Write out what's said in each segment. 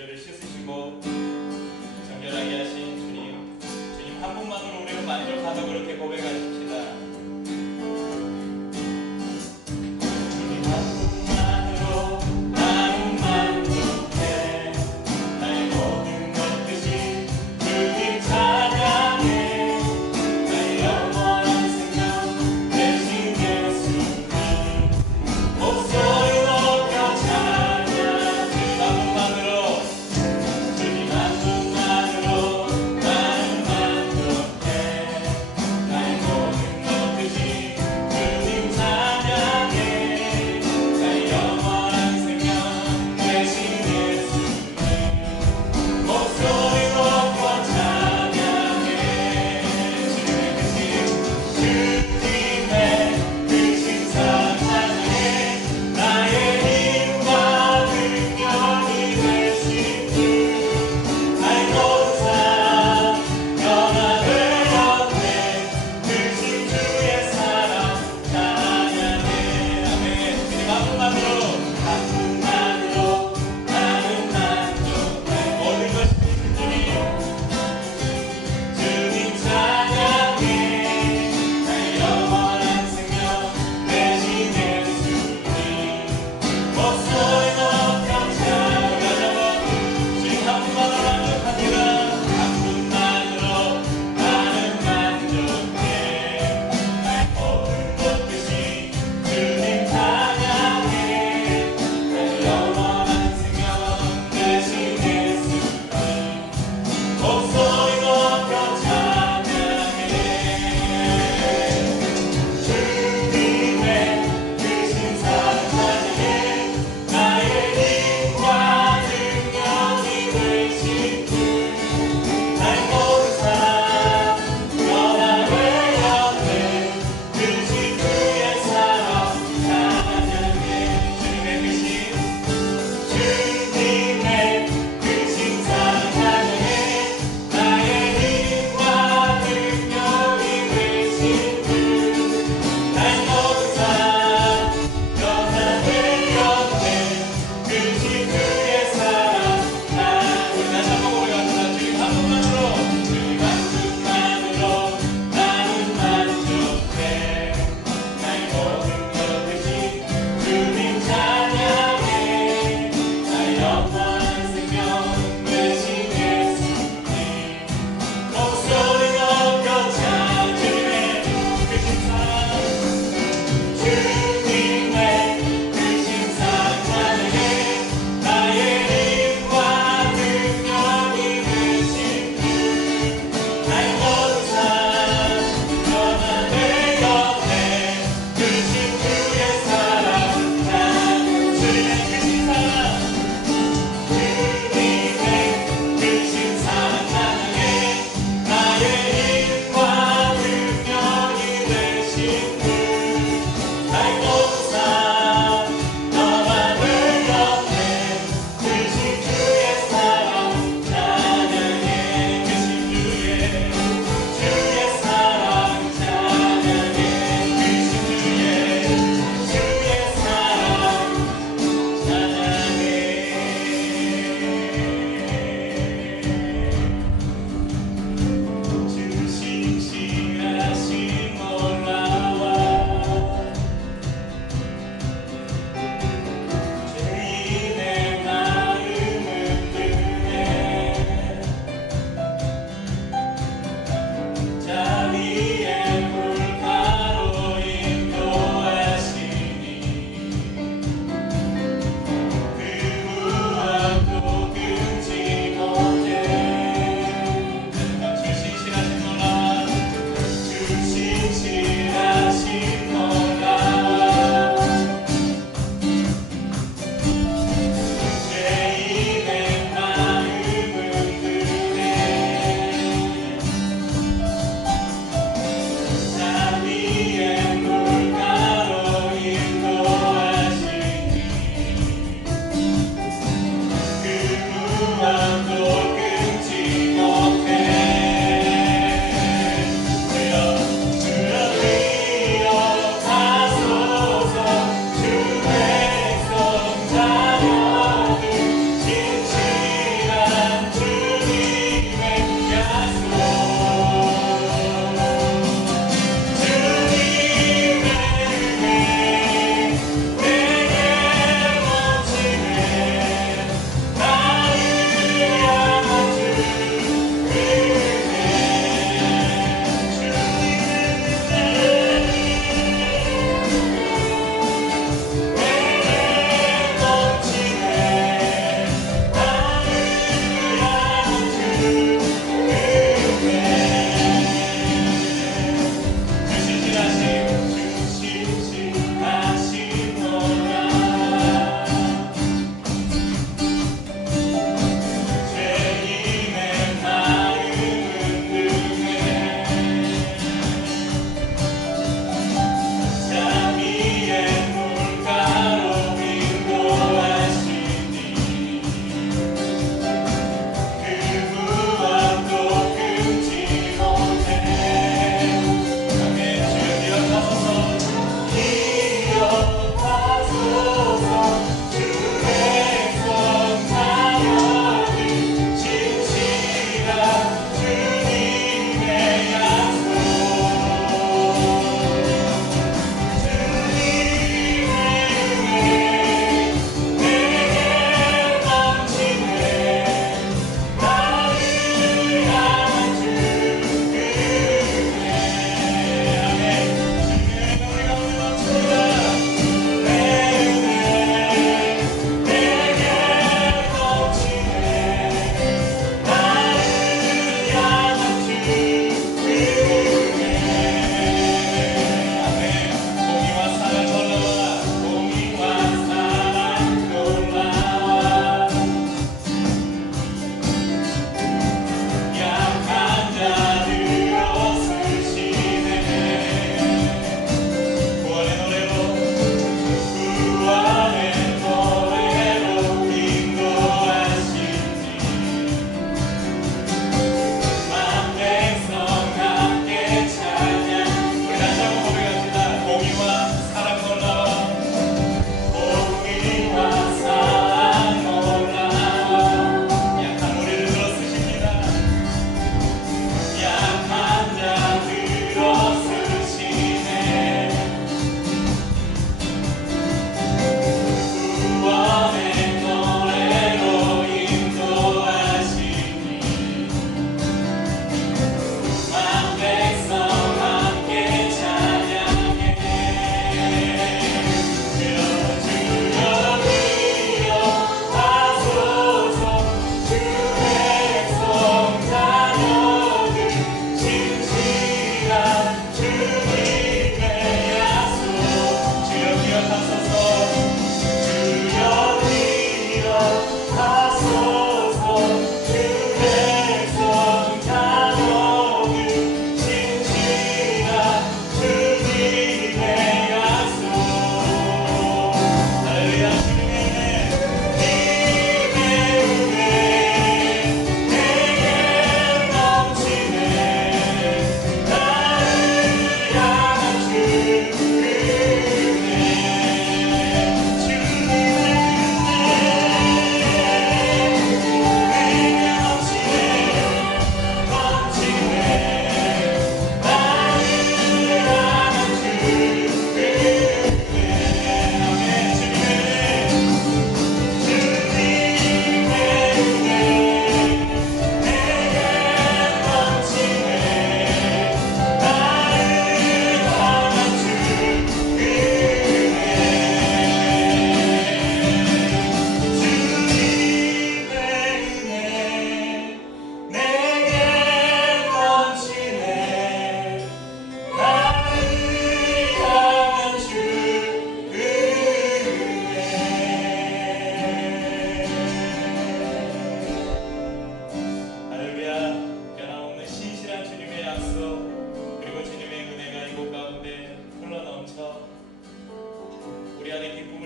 구절을 씻으시고 정결하게 하신 주님, 주님 한 분만으로 우리는 만족하다 그렇게 고백하십시다. 날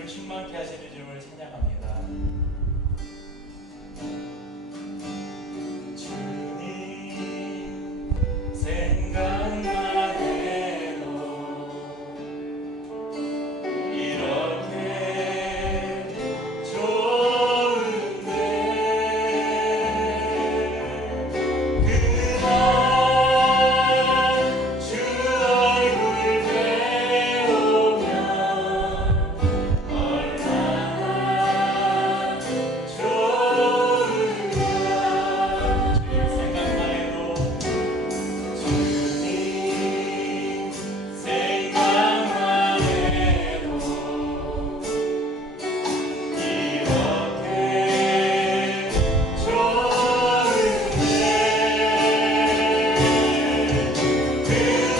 우리를 충만케 하시는 주님을 찬양합니다. 주님 생각만 해도 이렇게 좋은데 그날 주 얼굴 배우면 얼마나 좋을까. 주님 생각만 해도 주님 생각만 해도 이렇게 좋은데 그날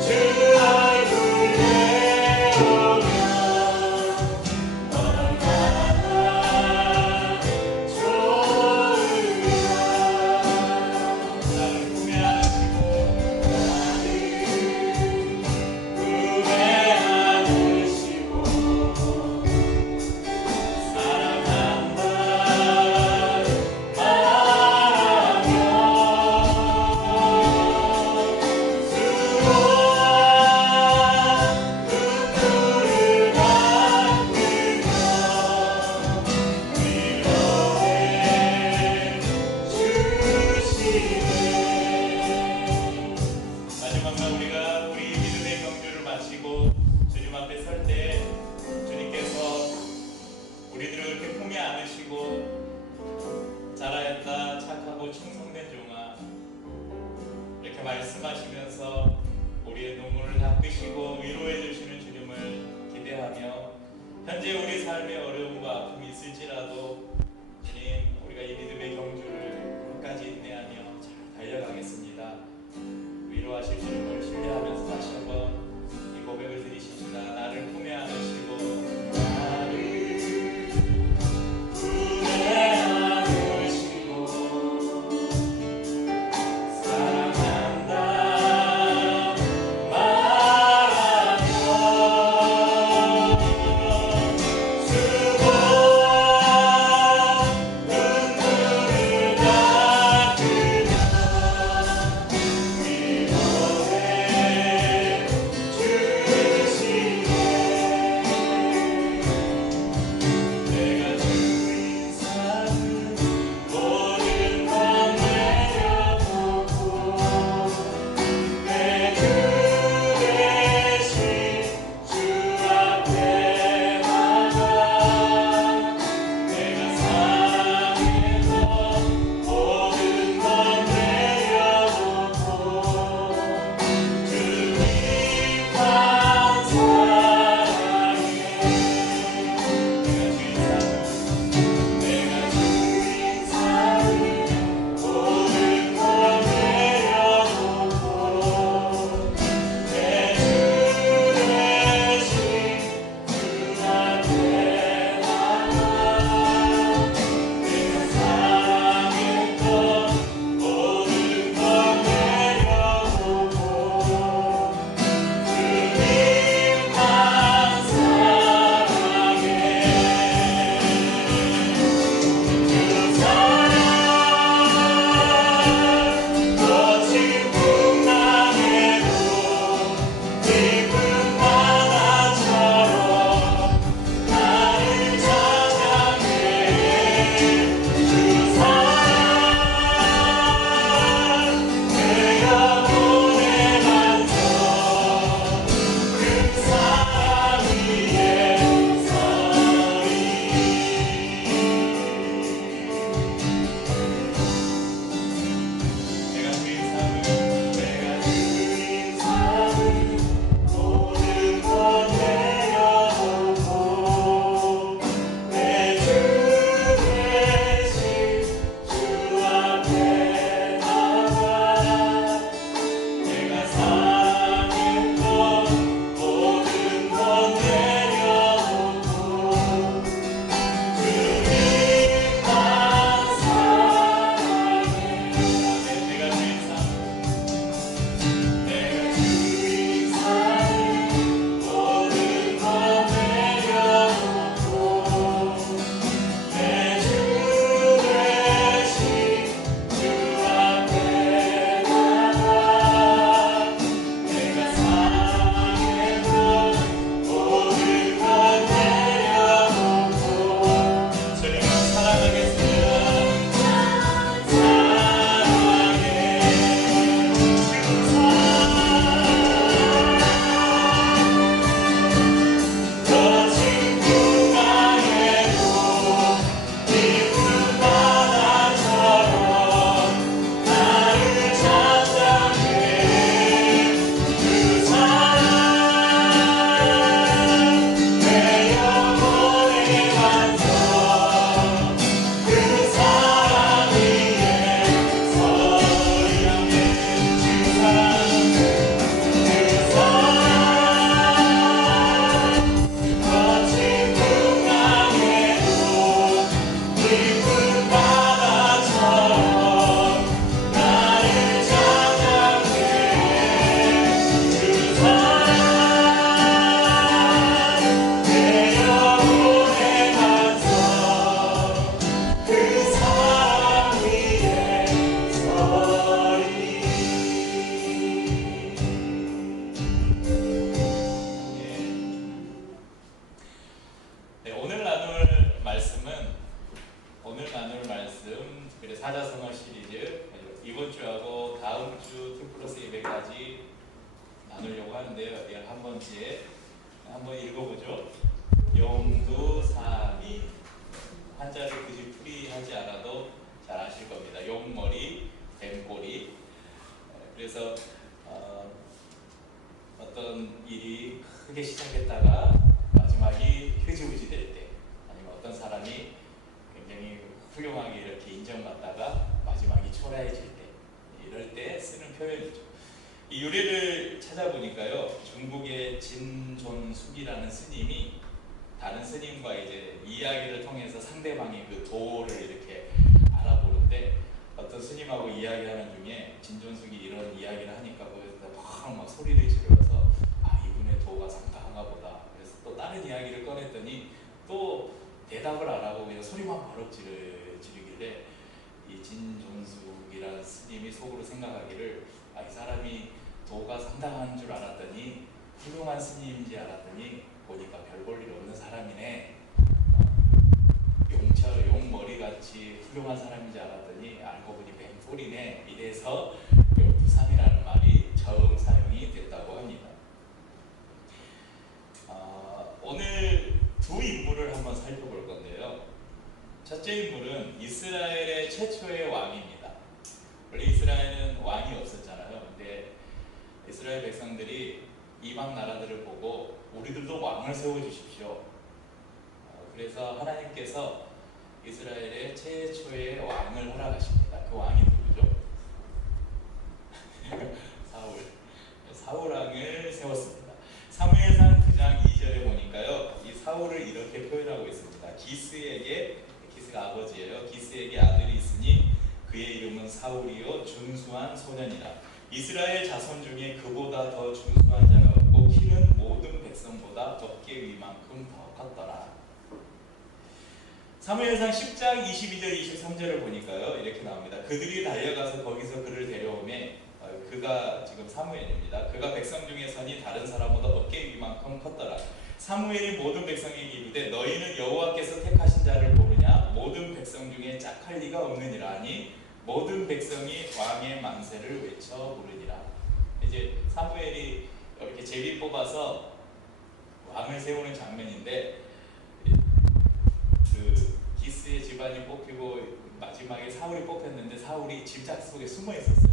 주 얼굴 배우면 얼마나 좋을까. 나를 구매하시고 사랑한다 말하며 수고와 분노를 안으며 위로해 주시네. 마지막으로 우리가 우리 믿음의 경주를 마치고 주님 앞에 설 때 주님께서 우리들을 그렇게 품에 안으시고 잘하였다 착하고 충성된 종아 이렇게 말씀하시면서 우리의 눈물을 닦으시고 위로해 주시는 주님을 기대하며 현재 우리 삶의 어려움과 아픔이 있을지라도 주님 우리가 이 믿음의 경주를 끝까지 인내하며 잘 달려가겠습니다. 위로하실 주님을 신뢰하면서 다시 한번 이 고백을 드리십시다. 나를 품에 안으시고 나를 품에 안으시고 사랑한다 말하며 수고와 눈물을 닦으며 위로해 하는데요. 어디 한번 읽어보죠. 용두삼이 한자를 굳이 풀이하지 않아도 잘 아실 겁니다. 용머리, 뱀꼬리. 그래서 어떤 일이 크게 시작했다가 마지막이 흐지부지 될 때, 아니면 어떤 사람이 굉장히 훌륭하게 이렇게 인정받다가 마지막이 초라해질 때, 이럴 때 쓰는 표현이죠. 이 유래를 찾아보니까요, 중국의 진존숙이라는 스님이 다른 스님과 이제 이야기를 통해서 상대방의 그 도를 이렇게 알아보는데, 어떤 스님하고 이야기하는 중에 진존숙이 이런 이야기를 하니까 거기서 막 소리를 지르면서 이분의 도가 상당한가 보다. 그래서 또 다른 이야기를 꺼냈더니 또 대답을 안 하고 그냥 소리만 버럭 지르길래 이 진존숙이라는 스님이 속으로 생각하기를 이 사람이 도가 상당한 줄 알았더니 훌륭한 스님인지 알았더니 보니까 별 볼 일 없는 사람이네. 용머리같이 훌륭한 사람인지 알았더니 알고 보니 뱀꼬리네. 이래서 용두삼이라는 말이 처음 사용이 됐다고 합니다. 오늘 두 인물을 한번 살펴볼 건데요. 첫째 인물은 이스라엘의 최초의 왕입니다. 원래 이스라엘은 왕이 없었잖아요. 근데 이스라엘 백성들이 이방 나라들을 보고 우리들도 왕을 세워주십시오. 그래서 하나님께서 이스라엘의 최초의 왕을 허락하십니다. 그 왕이 누구죠? 사울 왕을 세웠습니다. 사무엘상 9장 2절에 보니까요, 이 사울을 이렇게 표현하고 있습니다. 기스가 아버지예요. 기스에게 아들이 있으니 그의 이름은 사울이요 준수한 소년이라. 이스라엘 자손 중에 그보다 더 준수한 자가 없고 키는 모든 백성보다 어깨 위만큼 더 컸더라. 사무엘상 10장 22절 23절을 보니까요, 이렇게 나옵니다. 그들이 달려가서 거기서 그를 데려오매, 그가 지금 사무엘입니다. 그가 백성 중에 서니 다른 사람보다 어깨 위만큼 컸더라. 사무엘이 모든 백성에게 이르되 너희는 여호와께서 택하신 자를 모르냐? 모든 백성 중에 짝할 리가 없느니라 하니 모든 백성이 왕의 만세를 외쳐 부르니라. 이제 사무엘이 이렇게 제비 뽑아서 왕을 세우는 장면인데, 그 기스의 집안이 뽑히고 마지막에 사울이 뽑혔는데 사울이 집작 속에 숨어 있었어요.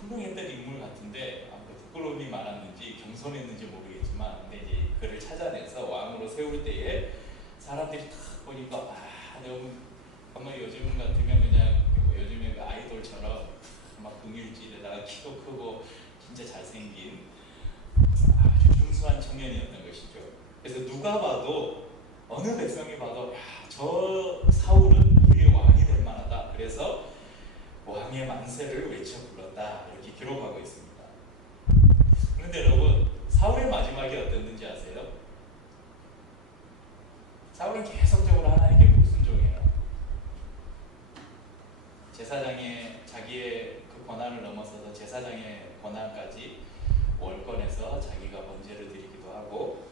훌륭했던 인물 같은데 부끄러움이 많았는지 겸손했는지 모르겠지만, 근데 이제 그를 찾아내서 왕으로 세울 때에 사람들이 딱 보니까 너무 정말 요즘 같으면 그냥 요즘에 그 아이돌처럼 막 근육질에다가 키도 크고 진짜 잘생긴 아주 준수한 청년이었던 것이죠. 그래서 누가 봐도 어느 백성이 봐도 저 사울은 우리의 왕이 될 만하다. 그래서 왕의 만세를 외쳐 불렀다. 이렇게 기록하고 있습니다. 그런데 여러분, 사울의 마지막이 어땠는지 아세요? 사울은 계속적으로 하나님께 불순종해요. 제사장의 자기의 그 권한을 넘어서서 제사장의 권한까지 월권해서 자기가 번제를 드리기도 하고,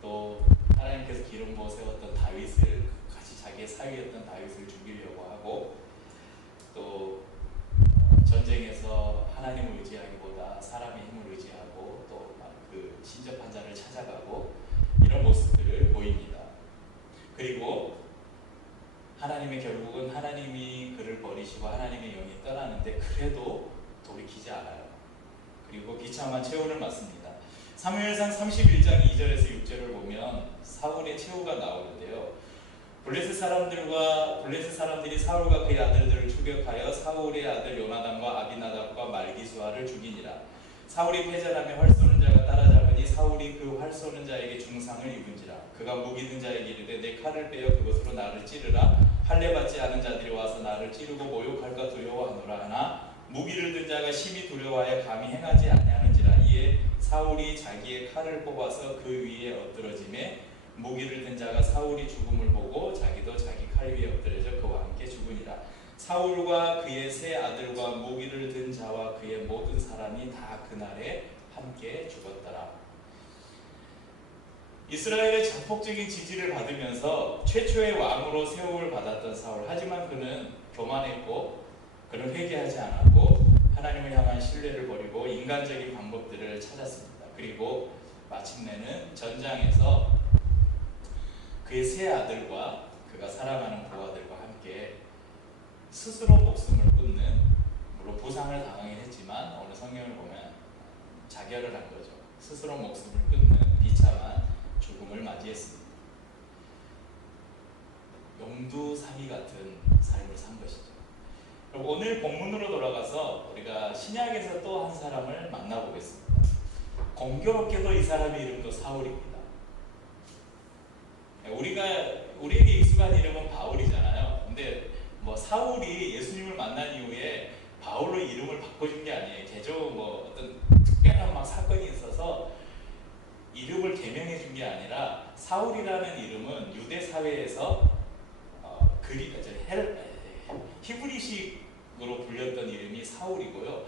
또 하나님께서 기름 부어 세웠던 다윗을, 같이 자기의 사위였던 다윗을 죽이려고 하고, 또 전쟁에서 하나님을 의지하기보다 사람의 힘을 의지하고 또 그 신접한 자를 찾아가고 이런 모습들을 보입니다. 그리고 하나님의 결국은 하나님이 그를 버리시고 하나님의 영이 떠나는데 그래도 돌이키지 않아요. 그리고 비참한 최후를 맞습니다. 사무엘상 31장 2절에서 6절을 보면 사울의 최후가 나오는데요. 블레셋 사람들이 사울과 그의 아들들을 추격하여 사울의 아들 요나단과 아비나답과 말기수아를 죽이니라. 사울이 패전하며 활 쏘는 자가 따라잡으니 사울이 그 활 쏘는 자에게 중상을 입은지라. 그가 무기 든 자에게 이르되 내 칼을 빼어 그것으로 나를 찌르라. 할례 받지 않은 자들이 와서 나를 찌르고 모욕할까 두려워하노라. 하나 무기를 든 자가 심히 두려워하여 감히 행하지 아니하는지라. 이에 사울이 자기의 칼을 뽑아서 그 위에 엎드러지매 무기를 든 자가 사울이 죽음을 보고 자기도 자기 칼 위에 엎드려져 그와 함께 죽으니라. 사울과 그의 세 아들과 무기를 든 자와 그의 모든 사람이 다 그날에 함께 죽었더라. 이스라엘의 전폭적인 지지를 받으면서 최초의 왕으로 세움을 받았던 사울, 하지만 그는 교만했고 그는 회개하지 않았고 하나님을 향한 신뢰를 버리고 인간적인 방법들을 찾았습니다. 그리고 마침내는 전장에서 그의 세 아들과 그가 사랑하는 부하들과 함께 스스로 목숨을 끊는, 물론 부상을 당하긴 했지만 오늘 성경을 보면 자결을 한 거죠. 스스로 목숨을 끊는 비참한 죽음을 맞이했습니다. 용두사미 같은 삶을 산 것이죠. 그럼 오늘 본문으로 돌아가서 우리가 신약에서 또 한 사람을 만나보겠습니다. 공교롭게도 이 사람의 이름도 사울입니다. 우리에게 익숙한 이름은 바울이잖아요. 근데 뭐 사울이 예수님을 만난 이후에 바울로 이름을 바꿔준 게 아니에요. 개조 뭐 어떤 특별한 막 사건이 있어서 이름을 개명해 준 게 아니라, 사울이라는 이름은 유대 사회에서 히브리식으로 불렸던 이름이 사울이고요.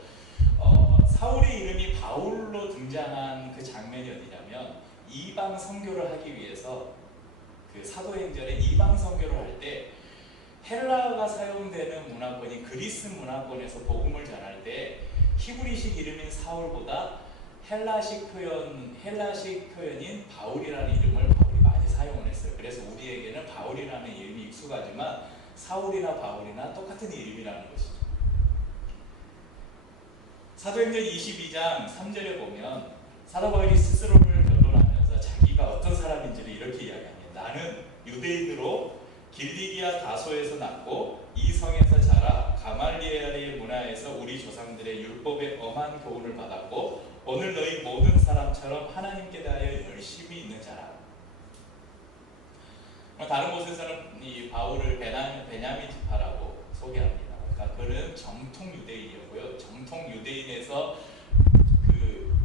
사울의 이름이 바울로 등장한 그 장면이 어디냐면, 이방 선교를 하기 위해서 그 사도행전에 이방 선교를 할 때 헬라어가 사용되는 문화권이 그리스 문화권에서 복음을 전할 때 히브리식 이름인 사울보다 헬라식 표현인 바울이라는 이름을 바울이 많이 사용을 했어요. 그래서 우리에게는 바울이라는 이름이 익숙하지만 사울이나 바울이나 똑같은 이름이라는 것이죠. 사도행전 22장 3절에 보면 사도 바울이 스스로를 변론하면서 자기가 어떤 사람인지를 이렇게 이야기합니다. 나는 유대인으로 길리기아 다소에서 났고 이 성에서 자라 가말리엘의 문화에서 우리 조상들의 율법의 엄한 교훈을 받았고 오늘 너희 모든 사람처럼 하나님께 대하여 열심히 있는 자라. 다른 곳에서는 이 바울을 베냐민 지파라고 소개합니다. 그러니까 그는 정통 유대인이었고요. 정통 유대인에서 그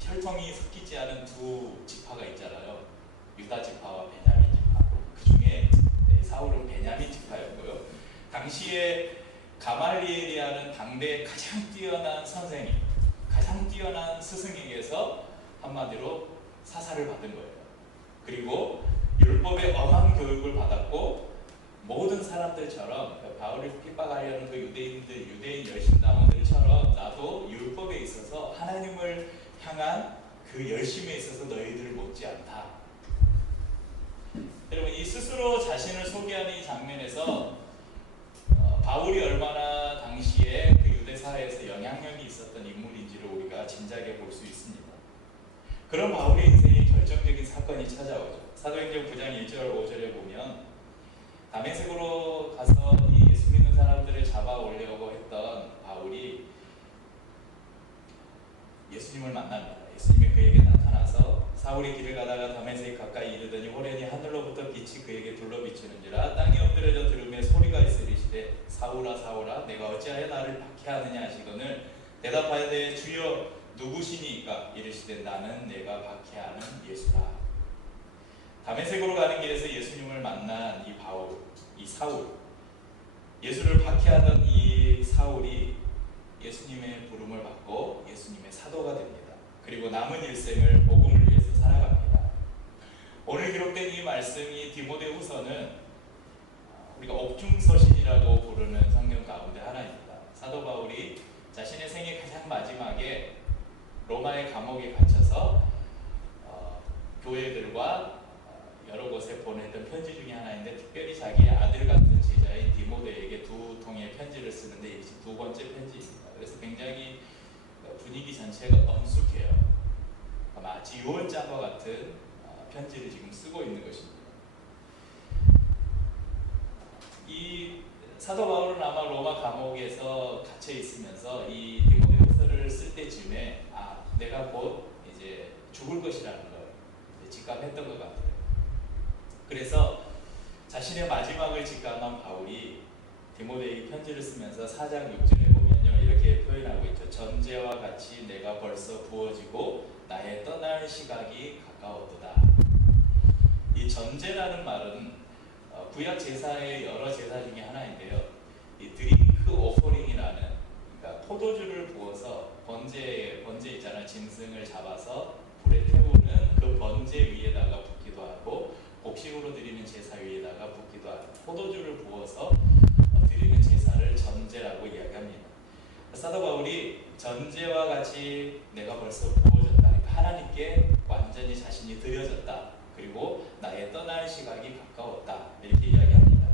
혈통이 섞이지 않은 두 지파가 있잖아요. 유다 지파와 베냐민 지파. 그 중에 사울은 베냐민 지파였고요. 당시에 가말리엘이라는 당대의 가장 뛰어난 선생님, 가장 뛰어난 스승에게서 한마디로 사사를 받은 거예요. 그리고 율법의 엄한 교육을 받았고 모든 사람들처럼 바울을 핍박하려는 그 유대인 열심당원들처럼 나도 율법에 있어서 하나님을 향한 그 열심에 있어서 너희들 못지않다. 여러분, 이 스스로 자신을 소개하는 이 장면에서 바울이 얼마나 당시에 그 유대 사회에서 영향력이 있었던 인물인지를 우리가 짐작해 볼 수 있습니다. 그런 바울의 인생에 결정적인 사건이 찾아오죠. 사도행전 9장 1절 5절에 보면 다메섹으로 가서 이 예수 믿는 사람들을 잡아오려고 했던 바울이 예수님을 만납니다. 예수님이 그에게 나타나서 사울이 길을 가다가 다메섹에 가까이 이르더니 호련히 하늘로부터 빛이 그에게 둘러비치는지라 땅에 엎드려져 들으며 소리가 있으리시되 사울아 사울아 내가 어찌하여 나를 박해하느냐 하시거늘 대답하되 주여 누구시니까? 이르시되 나는 내가 박해하는 예수라. 다메섹으로 가는 길에서 예수님을 만난 이 바울, 이 사울, 예수를 박해하던 이 사울이 예수님의 부름을 받고 예수님의 사도가 됩니다. 그리고 남은 일생을 복음을 위해서 살아갑니다. 오늘 기록된 이 말씀이 디모데후서는 우리가 옥중서신이라고 부르는 성경 가운데 하나입니다. 사도 바울이 자신의 생애 가장 마지막에 로마의 감옥에 갇혀서 교회들과 여러 곳에 보냈던 편지 중에 하나인데, 특별히 자기의 아들 같은 제자인 디모데에게 두 통의 편지를 쓰는데 이것이 두 번째 편지입니다. 그래서 굉장히 분위기 자체가 엄숙해요. 마치 유언장과 같은 편지를 지금 쓰고 있는 것입니다. 이 사도 바울은 아마 로마 감옥에서 갇혀 있으면서 이 디모데후서를 쓸 때쯤에 내가 곧 이제 죽을 것이라는 걸 직감했던 것 같아요. 그래서 자신의 마지막을 직감한 바울이 디모데에게 편지를 쓰면서 4장 6절에 보면요 이렇게 표현하고 있죠. 전제와 같이 내가 벌써 부어지고 나의 떠날 시각이 가까웠도다. 이 전제라는 말은 구약 제사의 여러 제사 중에 하나인데요. 이 드링크 오퍼링이라는, 그러니까 포도주를 부어서 번제 있잖아요. 짐승을 잡아서 불에 태우는 그 번제 위에다가 붓기도 하고 곡식으로 드리는 제사 위에다가 붓기도 하고 포도주를 부어서 드리는 제사를 전제라고 이야기합니다. 사도 바울이 전제와 같이 내가 벌써 부어졌다. 그러니까 하나님께 완전히 자신이 드려졌다. 그리고 나의 떠날 시각이 가까웠다. 이렇게 이야기합니다.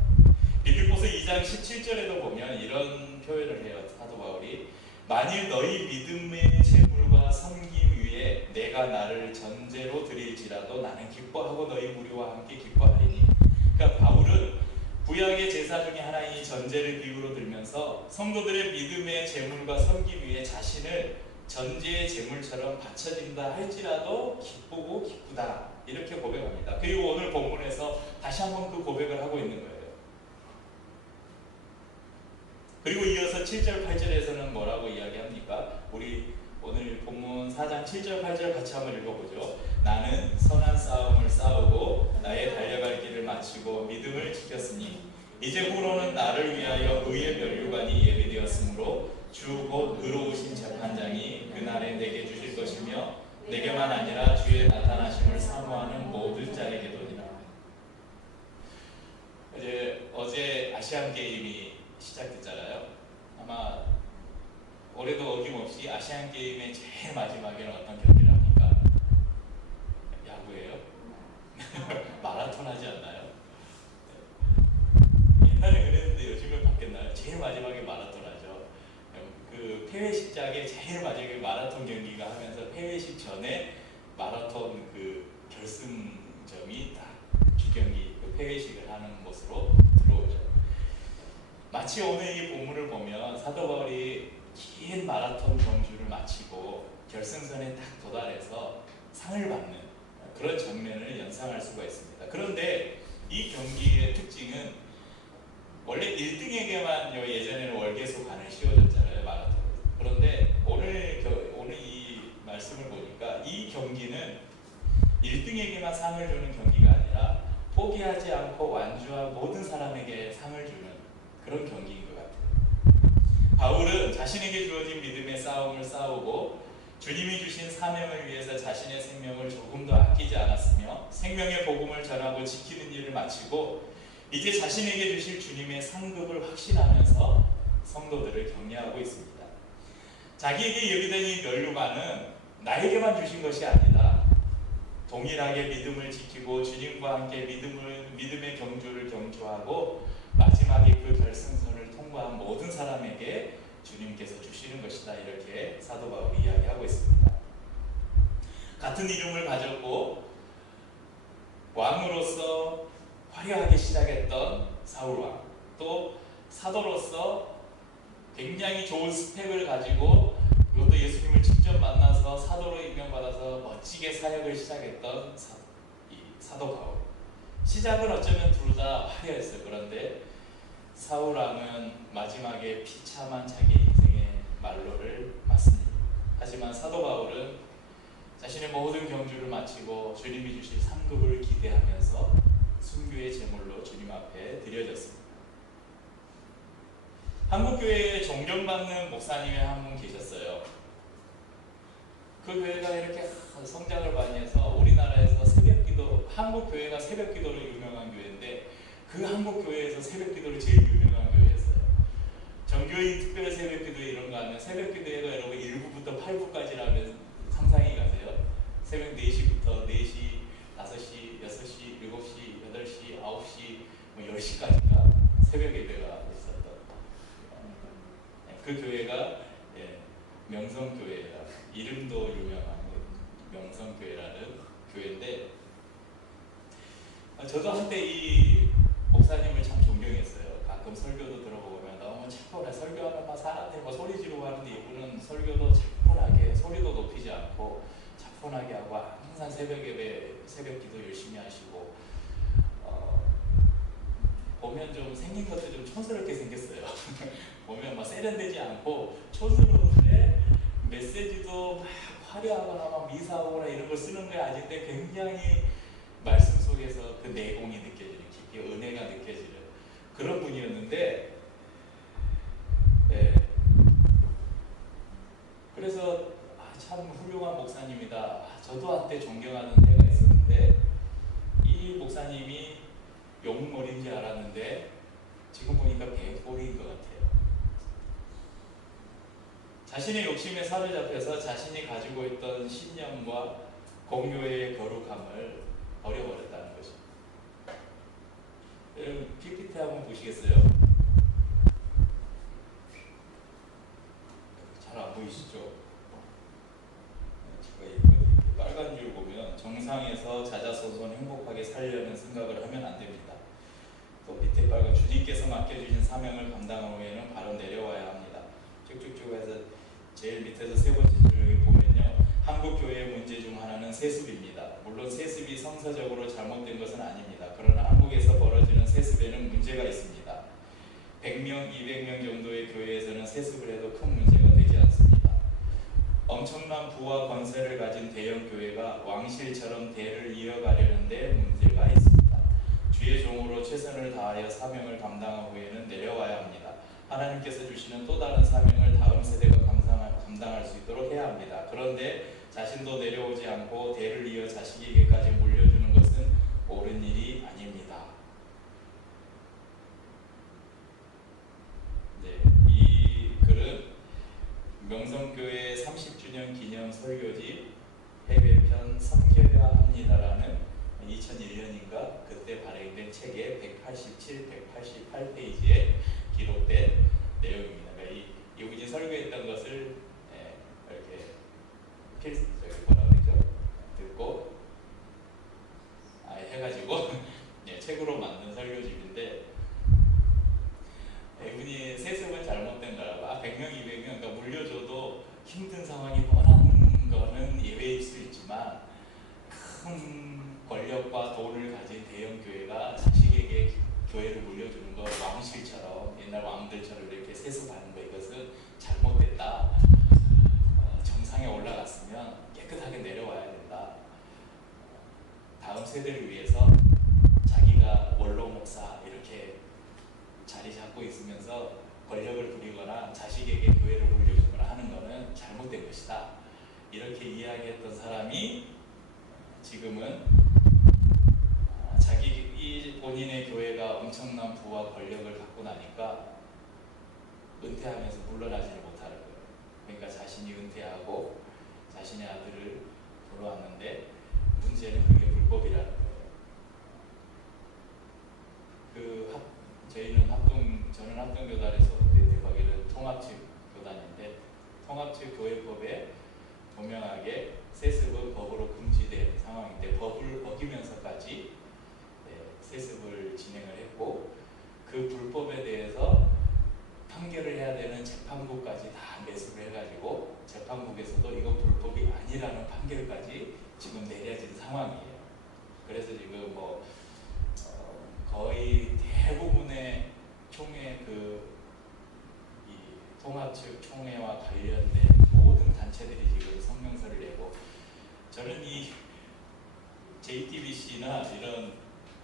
빌립보서 2장 17절에도 보면 이런 표현을 해요. 사도 바울이 만일 너희 믿음의 재물과 섬김 위에 내가 나를 전제로 드릴지라도 나는 기뻐하고 너희 무리와 함께 기뻐하리니. 그러니까 바울은 구약의 제사 중에 하나인 이 전제를 비유로 들면서 성도들의 믿음의 재물과 섬김 위에 자신을 전제의 재물처럼 바쳐진다 할지라도 기쁘고 기쁘다 이렇게 고백합니다. 그리고 오늘 본문에서 다시 한번 그 고백을 하고 있는 거예요. 그리고 이어서 7절 8절에서는 뭐라고 이야기합니까? 우리 오늘 본문 4장 7절 8절 같이 한번 읽어보죠. 나는 선한 싸움을 싸우고 나의 달려갈 길을 마치고 믿음을 지켰으니 이제 후로는 나를 위하여 의의 면류관이 예비되었으므로 주 곧 의로우신 재판장이 그날에 내게 주실 것이며 내게만 아니라 주의 나타나심을 사모하는 모든 자에게도니라. 이제 어제 아시안 게임이 시작됐잖아요. 아마 올해도 어김없이 아시안 게임의 제일 마지막에는 어떤 경기를 합니까? 야구예요? 마라톤 하지 않나요? 옛날에 그랬는데 요즘은 바뀌었나요? 제일 마지막에 마라톤 하죠. 그 폐회식장에 제일 마지막에 마라톤 경기가 하면서 폐회식 전에 마라톤 그 결승점이 딱 주경기 그 폐회식을 하는 곳으로 들어오죠. 마치 오늘 이 본문을 보면 사도 바울이 긴 마라톤 경주를 마치고 결승선에 딱 도달해서 상을 받는 그런 장면을 연상할 수가 있습니다. 그런데 이 경기의 특징은 원래 1등에게만 예전에는 월계수관을 씌워줬잖아요, 마라톤. 그런데 오늘 이 말씀을 보니까 이 경기는 1등에게만 상을 주는 경기가 아니라 포기하지 않고 완주한 모든 사람에게 상을 주는 그런 경기인 것 같아요. 바울은 자신에게 주어진 믿음의 싸움을 싸우고 주님이 주신 사명을 위해서 자신의 생명을 조금도 아끼지 않았으며 생명의 복음을 전하고 지키는 일을 마치고 이제 자신에게 주실 주님의 상급을 확신하면서 성도들을 격려하고 있습니다. 자기에게 예비된 이 면류관은 나에게만 주신 것이 아니다. 동일하게 믿음을 지키고 주님과 함께 믿음의 경주를 경주하고 마지막에 그 결승선을 통과한 모든 사람에게 주님께서 주시는 것이다. 이렇게 사도 바울이 이야기하고 있습니다. 같은 이름을 가졌고 왕으로서 화려하게 시작했던 사울왕, 또 사도로서 굉장히 좋은 스펙을 가지고 그것도 예수님을 직접 만나서 사도로 임명받아서 멋지게 사역을 시작했던 사도 바울. 시작은 어쩌면 둘 다 화려했어요. 그런데 사울왕은 마지막에 비참한 자기 인생의 말로를 맞습니다. 하지만 사도 바울은 자신의 모든 경주를 마치고 주님이 주실 상급을 기대하면서 순교의 제물로 주님 앞에 드려졌습니다. 한국교회에 존경받는 목사님이 한 분 계셨어요. 그 교회가 이렇게 성장을 많이 해서 우리나라에서 새벽기도, 한국교회가 새벽기도로 유명한 교회인데 그 한국교회에서 새벽기도를 제일 유명한 교회였어요. 정교인 특별 새벽기도 이런 거 하면 새벽기도회가 여러분 1부부터 8부까지라면 상상이 가세요? 새벽 4시부터 4시, 5시, 6시, 7시, 8시, 9시, 10시까지가 새벽 예배가 있었던 그 교회가 명성교회라, 이름도 유명한 명성교회라는 교회인데 저도 한때 이 목사님을 참 존경했어요. 가끔 설교도 들어보면 너무 차분해. 설교하면 막 사람들이 뭐 소리 지르고 하는데 이분은 설교도 차분하게 소리도 높이지 않고 차분하게 하고 항상 새벽 예배, 새벽 기도 열심히 하시고 보면 좀 생긴 것도 좀 촌스럽게 생겼어요. 보면 막 세련되지 않고 촌스러운데 메시지도 막 화려하거나 막 미사하거나 이런 걸 쓰는 게 아닌데 굉장히 말씀 속에서 그 내공이 느껴지는, 깊이 은혜가 느껴지는 그런 분이었는데 그래서 참 훌륭한 목사님이다. 저도 한때 존경하는 때가 있었는데 이 목사님이 용머리인지 알았는데 지금 보니까 배꼬리인 것 같아요. 자신의 욕심에 사로잡혀서 자신이 가지고 있던 신념과 공교회의 거룩함을 버려버렸다는 것입니다. 여러분 PPT 한번 보시겠어요? 잘 안 보이시죠? 제가 이렇게 빨간 줄 보면 정상에서 자자손손 행복하게 살려는 생각을 하면 안 됩니다. 또 밑에 빨간 주님께서 맡겨주신 사명을 감당한 후에는 바로 내려와야 합니다. 쭉쭉쭉 해서 제일 밑에서 세 번째 줄을 보면요, 한국 교회의 문제 중 하나는 세습입니다. 물론 세습이 성서적으로 잘못된 것은 아닙니다. 그러나 한국에서 벌어지는 세습에는 문제가 있습니다. 100명, 200명 정도의 교회에서는 세습을 해도 큰 문제가 되지 않습니다. 엄청난 부와 권세를 가진 대형 교회가 왕실처럼 대를 이어가려는데 문제가 있습니다. 주의 종으로 최선을 다하여 사명을 감당한 후에는 내려와야 합니다. 하나님께서 주시는 또 다른 사명을 다음 세대가 감당할 수 있도록 해야 합니다. 그런데 자신도 내려오지 않고 대를 이어 자식에게까지 물려주는 것은 옳은 일이 아닙니다. 네, 이 글은 명성교회 30주년 기념 설교집 해외편 섬겨야 합니다라는 2001년인가 그때 발행된 책의 187, 188페이지에 기록된 내용입니다. 그러니까 이분이 설교했던 것을 이렇게 뭐라 그러죠? 듣고 해가지고 책으로 만든 설교집인데, 이분이 세습은 잘못된 거라고 100명, 200명 그러니까 물려줘도 힘든 상황이 뻔한 거는 예외일 수 있지만, 큰 권력과 돈을 가진 대형 교회가 자식에게 교회를 물려주는 거 왕실처럼 옛날 왕들처럼 이렇게 세습하는 거, 이것은 잘못됐다. 정상에 올라갔으면 깨끗하게 내려와야 된다. 다음 세대를 위해서 자기가 원로 목사 이렇게 자리 잡고 있으면서 권력을 부리거나 자식에게 교회를 물려주거나 하는 것은 잘못된 것이다. 이렇게 이야기했던 사람이 지금은 자기 본인의 교회가 엄청난 부와 권력을 갖고 나니까 은퇴하면서 물러나지를 못하는 거예요. 그러니까 자신이 은퇴하고 자신의 아들을 보러 왔는데 문제는 그게 불법이라는 거예요. 저는 합동교단에서 대입하기는 통합측 교단인데, 통합측 교회법에 분명하게 세습은 법으로 금지된 상황인데 법을 어기면서까지 세습을 진행을 했고, 그 불법에 대해서 판결을 해야 되는 재판부까지 다 매수를 해가지고 재판국에서도 이건 불법이 아니라는 판결까지 지금 내려진 상황이에요. 그래서 지금 거의 대부분의 총회 이 통합측 총회와 관련된 모든 단체들이 지금 성명서를 내고, 저는 이 JTBC나 이런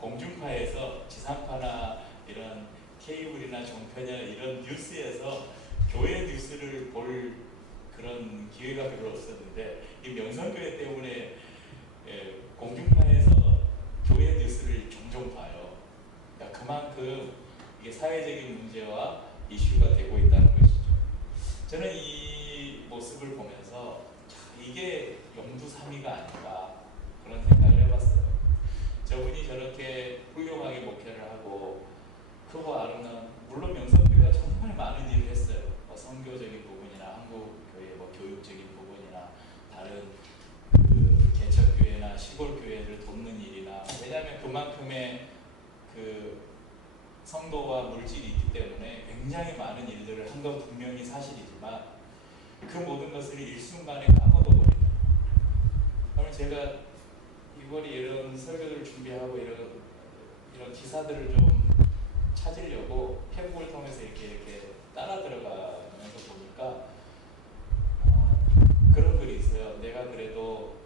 공중파에서 지상파나 이런 케이블이나 종편이나 이런 뉴스에서 교회 뉴스를 볼 그런 기회가 별로 없었는데, 이 명성교회 때문에 공중파에서 교회 뉴스를 종종 봐요. 그러니까 그만큼 이게 사회적인 문제와 이슈가 되고 있다는 것이죠. 저는 이 모습을 보면서 이게 용두사미가 아닌가 그런 생각을 해봤어요. 저분이 저렇게 훌륭하게 목회를 하고 크고 아름다운, 물론 명성교회가 정말 많은 일을 했어요. 선교적인 부분이나 한국교회 교육적인 부분이나 다른 개척교회나 시골교회를 돕는 일이나, 왜냐하면 그만큼의 성도와 물질이 있기 때문에 굉장히 많은 일들을 한 건 분명히 사실이지만, 그 모든 것을 일순간에 까먹어버립니다. 그러면 제가 이번에 이런 설교를 준비하고 이런 기사들을 좀 찾으려고 페북을 통해서 이렇게 따라 들어가면서 보니까 그런 글이 있어요. 내가 그래도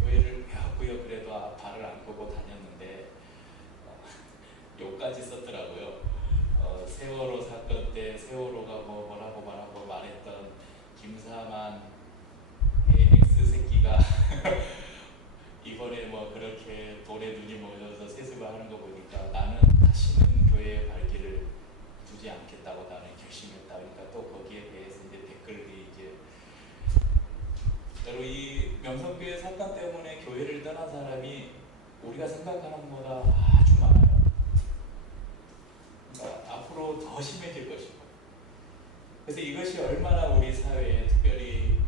교회를 배웠고요. 그래도 발을 안 끄고 다녔는데 욕까지 썼더라고요. 세월호 사건 때 세월호가 뭐라고 말했던 김사만 X새끼가 이번에 그렇게 돈에 눈이 멀어서 세습을 하는 거 보니까 나는 다시는 교회에 발길을 상관 때문에 교회를 떠난 사람이 우리가 생각하는 것보다 아주 많아요. 그러니까 앞으로 더 심해질 것이고, 그래서 이것이 얼마나 우리 사회에, 특별히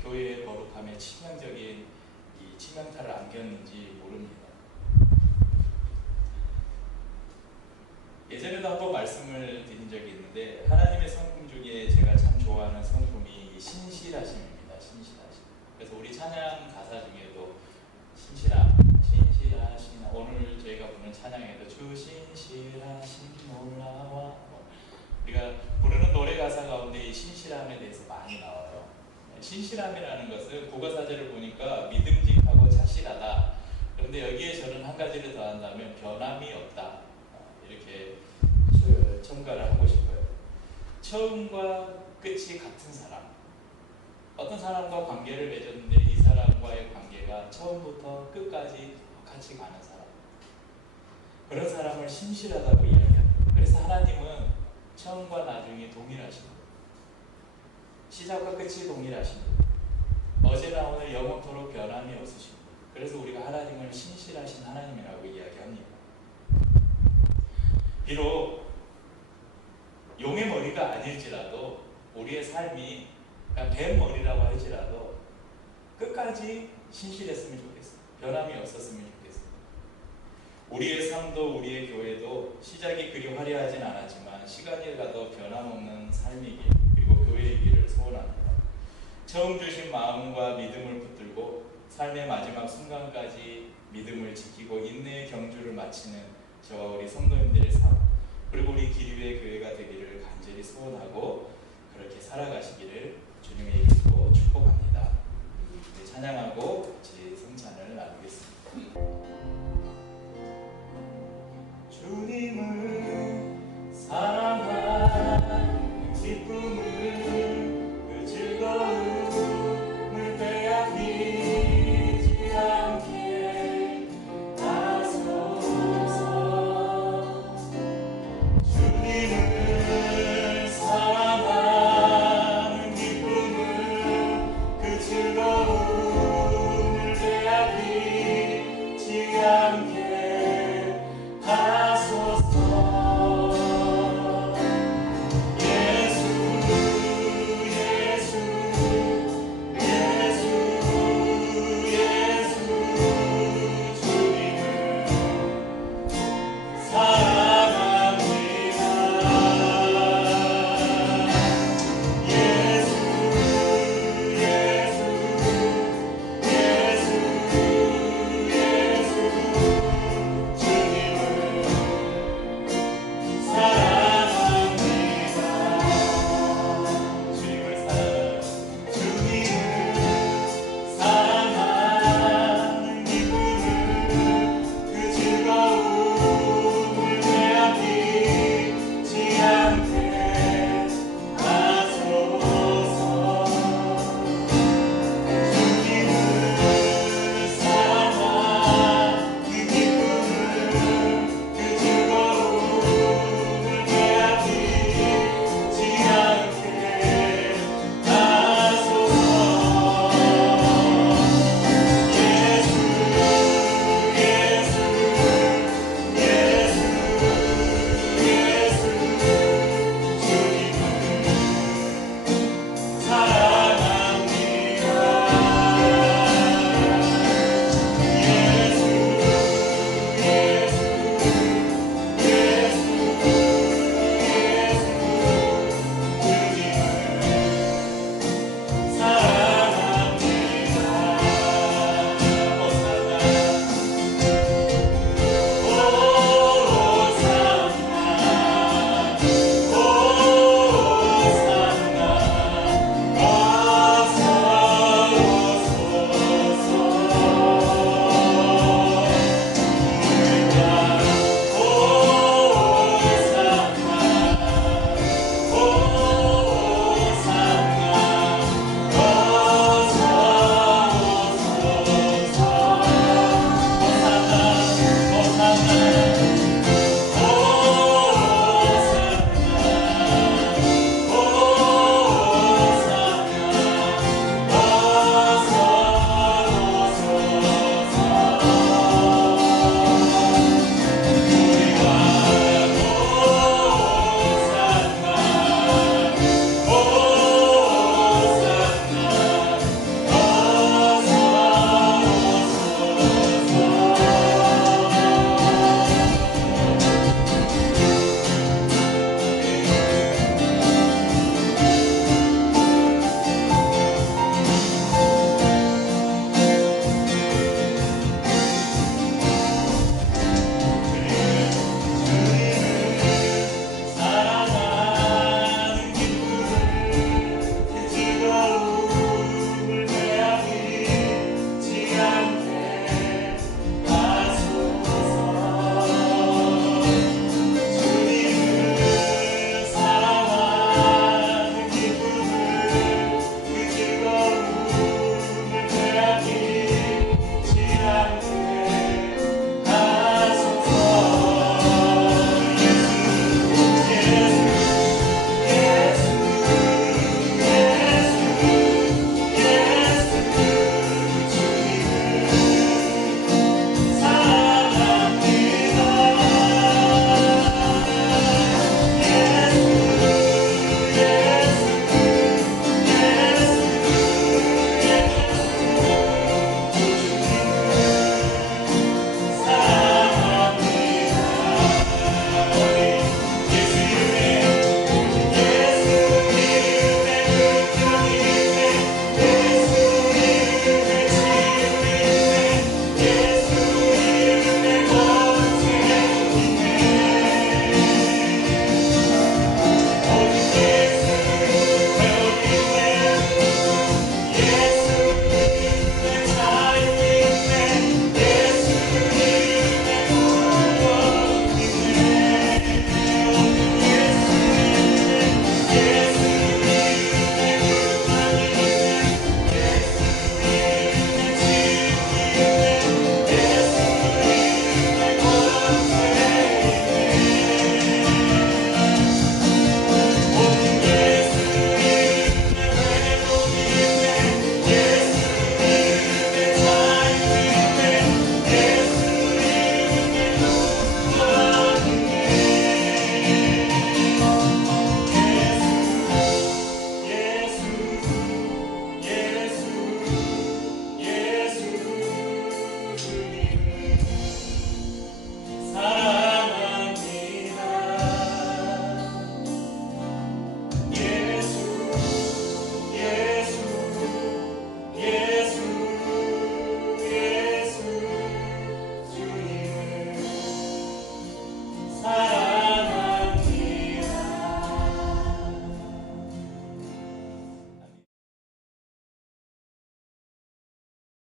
교회의 거룩함에 치명적인 이 치명타를 안겼는지 모릅니다. 예전에도 한번 말씀을 드린 적이 있는데, 하나님의 성품 중에 제가 참 좋아하는 성품이 신실하심입니다. 신실하심. 그래서 우리 찬양 가사 중에도 신실하신, 오늘 저희가 부르는 찬양에도 주 신실하신 놀라와, 우리가 부르는 노래 가사 가운데 이 신실함에 대해서 많이 나와요. 신실함이라는 것은 국어사전을 보니까 믿음직하고 착실하다. 그런데 여기에 저는 한 가지를 더한다면 변함이 없다, 이렇게 첨가를 하고 싶어요. 처음과 끝이 같은 사람, 어떤 사람과 관계를 맺었는데 이 사람과의 관계가 처음부터 끝까지 같이 가는 사람, 그런 사람을 신실하다고 이야기합니다. 그래서 하나님은 처음과 나중이 동일하신 분, 시작과 끝이 동일하신 분, 어제나 오늘 영원토록 변함이 없으신 분, 그래서 우리가 하나님을 신실하신 하나님이라고 이야기합니다. 비록 용의 머리가 아닐지라도 우리의 삶이 뱀 머리라고 할지라도 끝까지 신실했으면 좋겠어요. 변함이 없었으면 좋겠어요. 우리의 삶도 우리의 교회도 시작이 그리 화려하진 않았지만 시간이 가도 변함없는 삶이길, 그리고 교회이기를 소원합니다. 처음 주신 마음과 믿음을 붙들고 삶의 마지막 순간까지 믿음을 지키고 인내의 경주를 마치는 저와 우리 성도님들의 삶, 그리고 우리 기류의 교회가 되기를 간절히 소원하고 그렇게 살아가시기를 주님의 이름으로 축복합니다. 찬양하고 제 성찬을 나누겠습니다. 주님을 사랑한 기쁨을